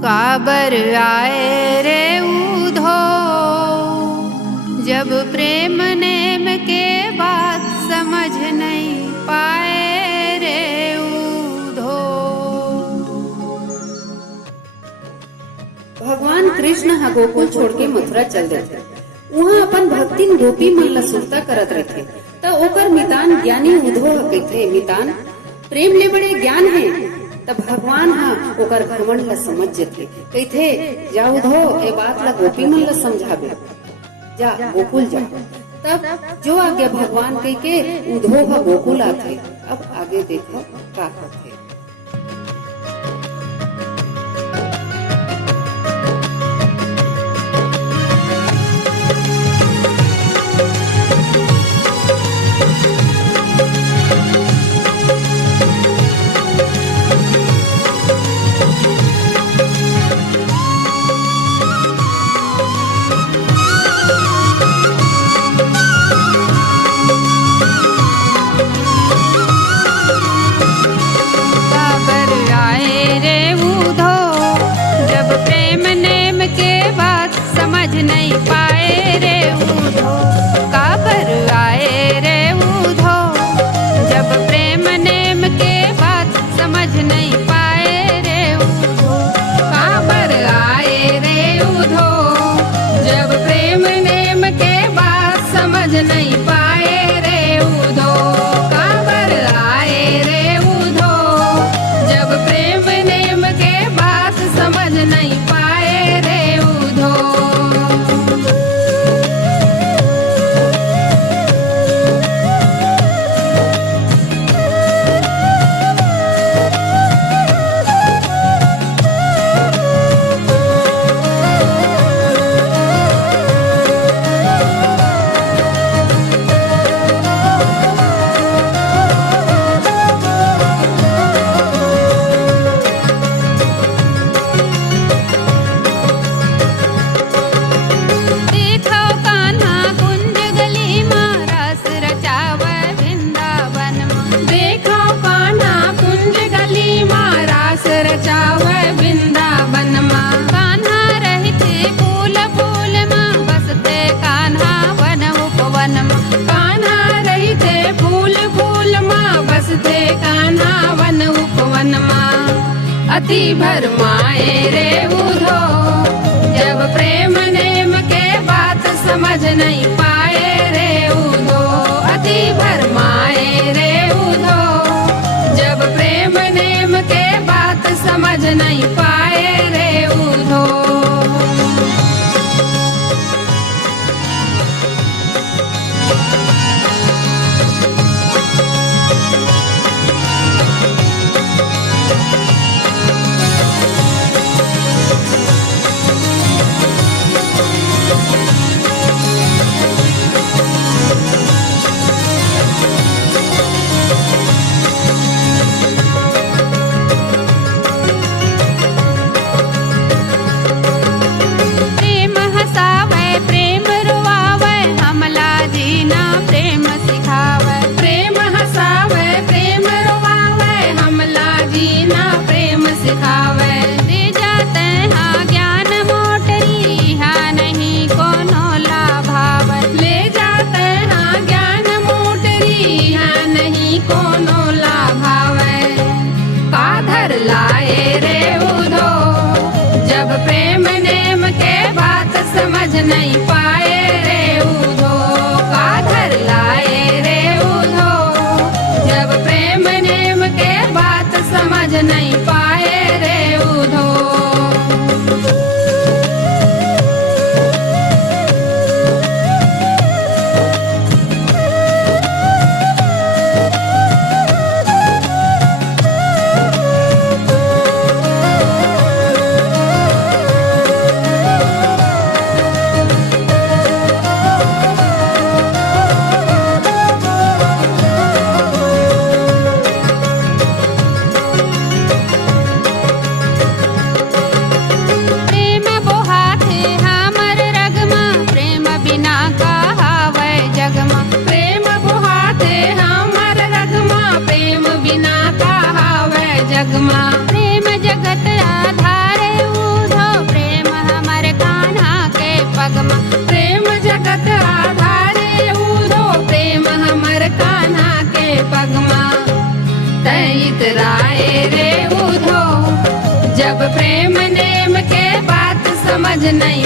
काबर आए रे उधो, जब प्रेम नेम के बात समझ नहीं पाए रे उधो। भगवान कृष्ण हा गोकुल छोड़ के मथुरा चल देते। वहाँ अपन भक्तिन गोपी मन ला सुरता करत रहते। त ओकर मितान ज्ञानी उधो कहते, मितान प्रेम ले बड़े ज्ञान है। तब भगवान हा ओकर घमंड ला समझ जेते, कहते जा उधो ए बात ला गोपी मन ला समझाबे, जा गोकुल जा। तब जो आगे भगवान कह के उधो हा गोकुल आते। अब आगे देखो का करते। नहीं पाए रे उधो, काबर आए रे उधो, जब प्रेम नेम के बात समझ नहीं पाए रे उधो। काबर आए रे उधो, जब प्रेम नेम के बात समझ नहीं पाए रे उधो। काबर आए रे उधो, जब प्रेम नेम के बात समझ नहीं पाए रे उधो। अति भरमाए रे उधो, जब प्रेम नेम के बात समझ नहीं पाए रे उधो। अति भरमाए रे उधो, जब प्रेम नेम के बात समझ नहीं पाए रे उधो। प्रेम नेम के बात समझ नहीं पाए रे उधो, काधर लाए रे उधो, जब प्रेम नेम के बात समझ नहीं पाए रे उधो। समझ नहीं